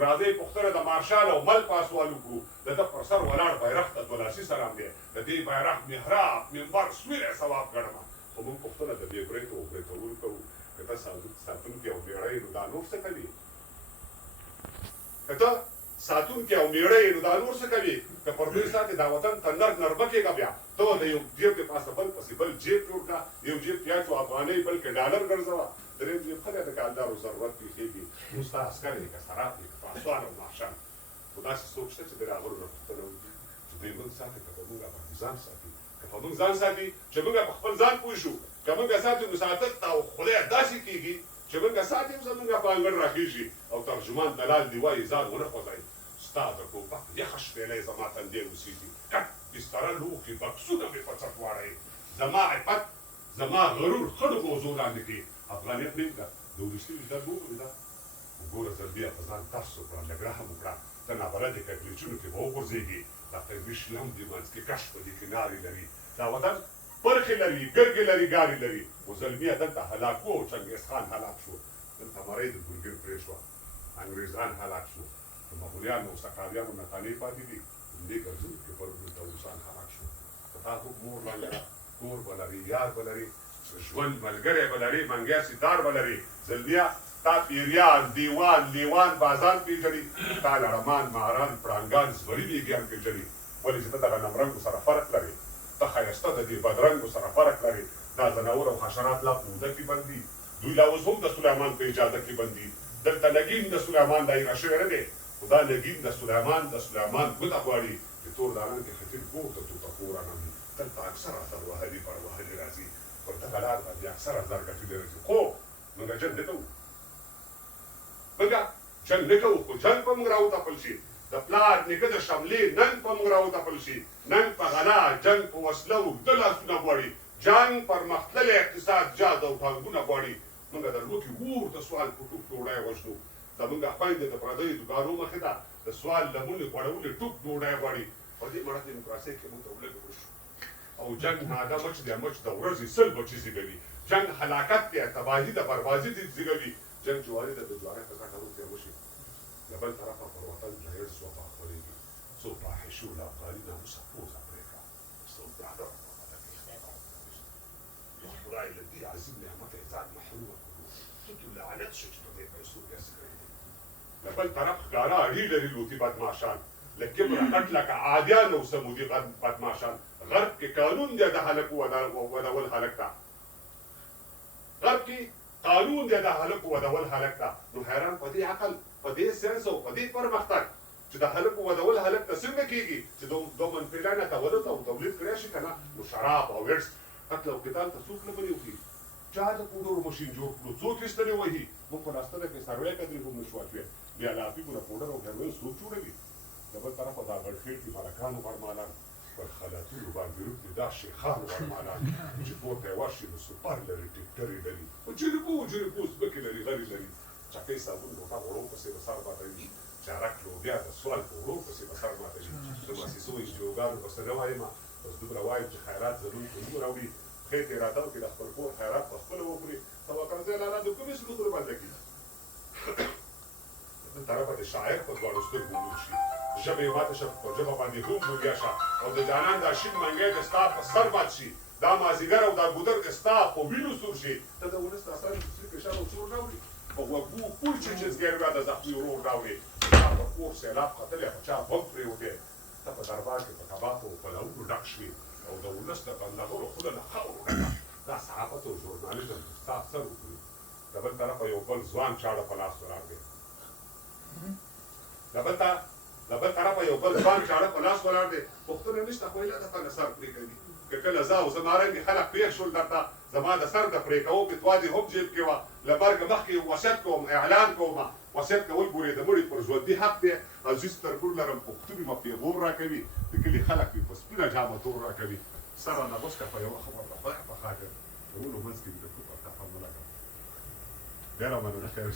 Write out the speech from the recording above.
نو راځئ پوښتنه د مارشال او مل پاسوال وکړو د ده پر سر ولاړ بیرغ ته دولاسي سلام دی د دې بیرغ محراب منبر سویری ثواب ګڼمه خو موږ پوښتنه د دې برېتو او برېتولو کوو که ته ساتونکي او مېړه یې نو دا نور څه کوي که ته ساتونکي او مېړه یې نو دا نور څه کوي که پر دوی ساتې دا وطن ته نرمه کېږه بیا ته د یو جیب د پاسه بل پسې بل جیب جوړ کړه یو جیب کې اچو افغانۍ بل کې ډالر ګرځوه درېیم جیب ښه دی د کالدارو ضرورت پېښېږي نو ستا عسکر یې که سراب یې که پاسوان او مارشال خو داسې څوک شته چې د راغلو نه پوښتنه وکړي چې دوی موږ ساتي که په موږ باندې ځان ساتي که په موږ ځان ساتي چې موږ په خپل ځان پوه شو که موږ ساتو نو ساتت او خدای داسې کېږي چې موږ ساتي اوس موږ په انګړ راخېږي او ترجمان دلال دی وایي ځان ونه خوځوي ستا د ټوپک یخه شپېلۍ زما تندې اوسېږي کټ بستره لوښي بکسونه مې په څټ واړوي زما عفت زما غرور خړو موضوع لاندې کړي افغانیت پرېږده د وروستي لیدل وګورې ده وګوره زلبیا په ځان ترس وکړه لږ رحم وکړه ته نابلدې کږلېچونو کې به وغورځېږي دا قیمي شلم دې منځ کې کش په دې کې نارې لري دا وطن پرخې لري ګرګې لري ګارې لري خو زلمیا دلته هلاک و او چنګیز خان هلاک شو دلته مرۍ د ګورګین پرې شوه انګریزان هلاک شو د مغولیانو او سقاویانو نښانې پاتې دي همدې ګرځو کې پرون ته روسان هلاک شو که تا خو مور به لره کور به لري یار به لري ژوند ملګری به لري منګی سیدار به لري زلمیا تا پیریان دیوان لیوان بازان پیژني تا لړمان ماران پړانګان زمري میږیان پیژني ولې چې ته دغه نمرنګو سره فرق لري ته ښایسته د دې بدرنګو سره فرق لري دا ځناور او حشرات لا په اوده کې بند دي دوی لا اوس هم د سلیمان په اجازه کې بند دي دلته لګین د سلیمان دایره شوی نه دی خو دا لګین د سلیمان ګوته غواړي چې تور دانه کې خطیر پورته توتکور رانهوي دلته اکثره سر وهلي پر وهلي راځي پر دغه لار باندې اکثره زرګټلې راځي خو موږ جنګ نه کوو موږ جنګ نه کوو خو جنګ په موږ راوتپل شي د پلار نیکه د شملې ننګ په موږ راوتپل شي ننګ په غلا جنګ په وسله اوږده لاسونه غواړي جنګ پرمختللی اقتصاد جاد او ټانګونه غواړي موږ د لوکي اور د سوال په ټوک ډوډۍ وژنو زموږ خویندې د پردیو دوکانو مخې ته د سوال لمونې غوړولې ټوک ډوډۍ غواړي په دې مړه دیموکراسۍ کې موږ ته ولږ وشو او جنګ ماده مچ دی مچ د ورځې سل بچي زیږوي جنګ هلاکت دی تباهي د بربادي دي زیږوي جنګ جواري د جواري په ګټه ورته وشي د بل طرفه پر وطن د هېڅ وفا خورېږي څو فاحشو له افغاني ناموسه پوزه پرېږه څو برادر یا خدای له دې عظیم نعمته یې ځان محرومه کړو ته تو لعنت شو چې په دې پیسو بیا څه کوې له بل طرف ښکاره اړي لري لوتي بدماشان له کبره غټ لکه عادیان او سمودي بدماشان غرب کې قانون دی د هلک ودول هلک ته غرب کې قانون دی د هلک ودول هلک ته نو حیران په دې عقل په دې ساینس او په دې پرمختګ چې د هلک ودول هلک ته څنګه کېږي چې د منفعلانه تولد او تولید کړی شي که نه نو شراب او ایډز قتل او قتال ته څوک نه بلې وکړي چا د پوډرو مشین جوړ کړو څوک یې ستنې وهي موږ په راستنه کې سروې قدرې هم نه شو اچوی بیا لافیګونه پوډر او هیروین څوک جوړوي د بل طرفه دا غړخېټي ملکانو غرمالان پر خلاتونو باندې روږدي دا شیخانو غرمالان چې پورته یې ورشي نو سوپر لري ټکټرې لري او جریبو ځمکې لري غري لري چکۍ صابون لوټه غوړو پسې به سر ماتوي چارک لوبیا د سوال په وړو پسې به سر ماتوي د مؤسسو انجیوګانو پسې نه وایم بس دومره وایم چې خیرات ضرور کومو راوړي پښې ته یې راتاو کړي د خپل کور خیرات په خپله وکړي توکل ځای لاله د کومې سلوکونو باندې کړي بل طرفه د شاعر په دواړو سترګو ولور شي ژبه یې ماته شه په ژبه باندې هم لوبیا شه او د جانان دا شین منګی د ستا په سر مات شي دا مازدیګر او دا ګودر د ستا په وینو سور شي ته د ولس د اسان دوسري فشار او څور راوړي په غوږو پول چې جزګر بیا د زخمي ورور راوړي تا په کور سیلاب ختلی په چا بم پرېوتې ته په دربار کې په کبابو او پلوونو ډک شوې او د ولس د بندغرو خوله له خاورو ډکه دا صحافت او ژورنالیزم ستا سر وکړي د بل طرفه یو بل ځوان چاړه په لاس ولاړ دی د بل طرفه یو بل ځوان چاړه په لاس ولاړ دی پوښتنه نشته خو یې دغه نه سر پرې کوي که کله زه او زما رنګې خلک پېښ شول درته زما د سر د پرې کوو فتوا دې هم جیب کې وه له مرګه مخکې وصیت کوم اعلان کوم وصیت کول ګورې د مړي پر ژوندي حق دی عزیز تربور لرم پښتون مه پیغور راکوي د کلي خلک مې په سپینه جامه تور راکوي سر رانه وسکه په یوه خبره د خدای په خاطر د ولو منځ کې مې د کوپر تفهم نه لګوم ډېره مننه خیر